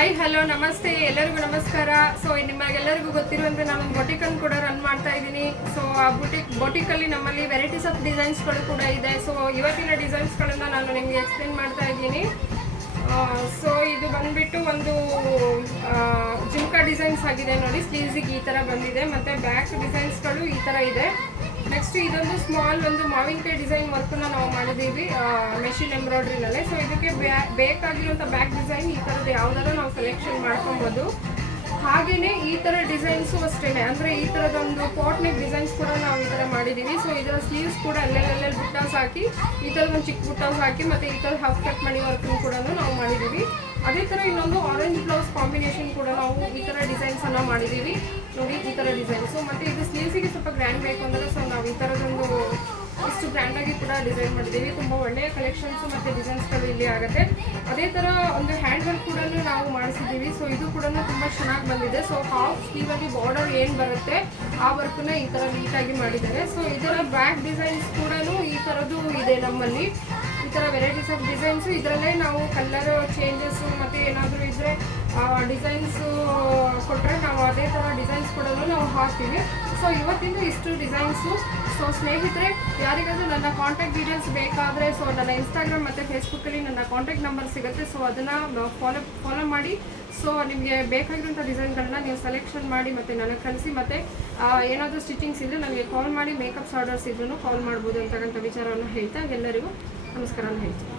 Hi hello ನಮಸ್ತೆ ಎಲ್ಲರಿಗೂ ನಮಸ್ಕಾರ. ಸೊ ನಿಮಗೆಲ್ಲರಿಗೂ ಗೊತ್ತಿರುವಂತೆ ನಾನು ಬೊಟಿಕನ್ನು ಕೂಡ ರನ್ ಮಾಡ್ತಾ ಇದ್ದೀನಿ. ಸೊ ಆ ಬೊಟಿಕಲ್ಲಿ ನಮ್ಮಲ್ಲಿ ವೆರೈಟೀಸ್ ಆಫ್ ಡಿಸೈನ್ಸ್ಗಳು ಕೂಡ ಇದೆ. ಸೊ ಇವತ್ತಿನ ಡಿಸೈನ್ಸ್ಗಳನ್ನು ನಾನು ನಿಮಗೆ ಎಕ್ಸ್ಪ್ಲೇನ್ ಮಾಡ್ತಾ ಇದ್ದೀನಿ. ಸೊ ಇದು ಬಂದುಬಿಟ್ಟು ಒಂದು ಜುಮ್ಕಾ ಡಿಸೈನ್ಸ್ ಆಗಿದೆ ನೋಡಿ. ಸ್ಲೀವ್ಸಿಗೆ ಈ ಥರ ಬಂದಿದೆ ಮತ್ತು ಬ್ಯಾಕ್ ಡಿಸೈನ್ಸ್ಗಳು ಈ ಥರ ಇದೆ. ನೆಕ್ಸ್ಟ್ ಇದೊಂದು ಸ್ಮಾಲ್ ಒಂದು ಮಾವಿನಕಾಯಿ ಡಿಸೈನ್ ವರ್ಕನ್ನು ನಾವು ಮಾಡಿದ್ದೀವಿ ಮೆಷಿನ್ ಎಂಬ್ರಾಯ್ಡ್ರಿನಲ್ಲೇ. ಸೊ ಇದಕ್ಕೆ ಬೇಕಾಗಿರುವಂಥ ಬ್ಯಾಕ್ ಡಿಸೈನ್ ಈ ಥರದ್ದು ಯಾವುದಾದ್ರೂ ನಾವು ಸೆಲೆಕ್ಷನ್ ಮಾಡ್ಕೊಬೋದು. ಹಾಗೆಯೇ ಈ ಥರ ಡಿಸೈನ್ಸು ಅಷ್ಟೇ, ಅಂದರೆ ಈ ಥರದೊಂದು ಪಾಟ್ ನೆಕ್ ಡಿಸೈನ್ಸ್ ಕೂಡ ನಾವು ಈ ಥರ ಮಾಡಿದ್ದೀವಿ. ಸೊ ಇದರ ಸ್ಲೀವ್ಸ್ ಕೂಡ ಅಲ್ಲೆಲ್ಲೆಲ್ಲಿ ಬುಟ್ಟಾಸ್ ಹಾಕಿ ಈ ಥರದೊಂದು ಚಿಕ್ಕ ಬುಟ್ಟಾಸ್ ಹಾಕಿ ಮತ್ತು ಈ ಥರ ಹಾಫ್ ಕಟ್ ಮಣಿ ವರ್ಕನ್ನು ಕೂಡ ನಾವು ಮಾಡಿದ್ದೀವಿ. ಅದೇ ಥರ ಇನ್ನೊಂದು ಆರೆಂಜ್ ಬ್ಲೌಸ್ ಕಾಂಬಿನೇಷನ್ ಕೂಡ ನಾವು ಈ ಥರ ಡಿಸೈನ್ಸನ್ನು ಮಾಡಿದ್ದೀವಿ ನೋಡಿ. ಈ ಥರ ಡಿಸೈನ್ಸು ಮತ್ತು ಇದು ಸ್ಲೀವ್ಸಿಗೆ ಸ್ವಲ್ಪ ಗ್ರ್ಯಾಂಡ್ ಬೇಕು ಅಂದರೆ ಸೊ ನಾವು ಈ ಥರದೊಂದು ಇಷ್ಟು ಗ್ರ್ಯಾಂಡಾಗಿ ಕೂಡ ಡಿಸೈನ್ ಮಾಡಿದ್ದೀವಿ. ತುಂಬ ಒಳ್ಳೆಯ ಕಲೆಕ್ಷನ್ಸು ಮತ್ತು ಡಿಸೈನ್ಸ್ಗಳು ಇಲ್ಲಿ ಆಗುತ್ತೆ. ಅದೇ ಥರ ಒಂದು ಹ್ಯಾಂಡ್ ವರ್ಕ್ ಕೂಡ ನಾವು ಮಾಡಿಸಿದ್ದೀವಿ. ಸೊ ಇದು ಕೂಡ ತುಂಬ ಚೆನ್ನಾಗಿ ಬಂದಿದೆ. ಸೊ ಹಾಫ್ ಸ್ಲೀವಲ್ಲಿ ಬಾರ್ಡರ್ ಏನು ಬರುತ್ತೆ ಆ ವರ್ಕನ್ನ ಈ ಥರ ನೀಟಾಗಿ ಮಾಡಿದ್ದಾರೆ. ಸೊ ಇದರ ಬ್ಯಾಕ್ ಡಿಸೈನ್ಸ್ ಕೂಡ ಈ ಥರದ್ದು ಇದೆ ನಮ್ಮಲ್ಲಿ. ಈ ಥರ ವೆರೈಟೀಸ್ ಆಫ್ ಡಿಸೈನ್ಸು ಇದರಲ್ಲೇ ನಾವು ಕಲರ್ ಚೇಂಜಸ್ಸು ಮತ್ತು ಏನಾದರೂ ಇದ್ದರೆ ಡಿಸೈನ್ಸು ಕೊಟ್ಟರೆ ನಾವು ಅದೇ ಥರ ಡಿಸೈನ್ಸ್ ಕೂಡ ನಾವು ಹಾಕ್ತೀವಿ. ಸೊ ಇವತ್ತಿಂದ ಇಷ್ಟು ಡಿಸೈನ್ಸು. ಸೊ ಸ್ನೇಹಿತರೆ, ಯಾರಿಗಾದರೂ ನನ್ನ ಕಾಂಟ್ಯಾಕ್ಟ್ ಡೀಟೇಲ್ಸ್ ಬೇಕಾದರೆ ಸೊ ನನ್ನ ಇನ್ಸ್ಟಾಗ್ರಾಮ್ ಮತ್ತು ಫೇಸ್ಬುಕ್ಕಲ್ಲಿ ನನ್ನ ಕಾಂಟ್ಯಾಕ್ಟ್ ನಂಬರ್ ಸಿಗುತ್ತೆ. ಸೊ ಅದನ್ನು ಫಾಲೋ ಮಾಡಿ. ಸೊ ನಿಮಗೆ ಬೇಕಾಗಿರುವಂಥ ಡಿಸೈನ್ಗಳನ್ನ ನೀವು ಸೆಲೆಕ್ಷನ್ ಮಾಡಿ ಮತ್ತು ನನಗೆ ಕಳಿಸಿ. ಮತ್ತು ಏನಾದರೂ ಸ್ಟಿಚಿಂಗ್ಸ್ ಇದ್ದರೆ ನನಗೆ ಕಾಲ್ ಮಾಡಿ, ಮೇಕಪ್ಸ್ ಆರ್ಡರ್ಸ್ ಇದ್ರೂ ಕಾಲ್ ಮಾಡ್ಬೋದು ಅಂತಕ್ಕಂಥ ವಿಚಾರವನ್ನು ಹೇಳ್ತಾ ಎಲ್ಲರಿಗೂ ನಮಸ್ಕಾರ ಹೇಳ್ತೀನಿ.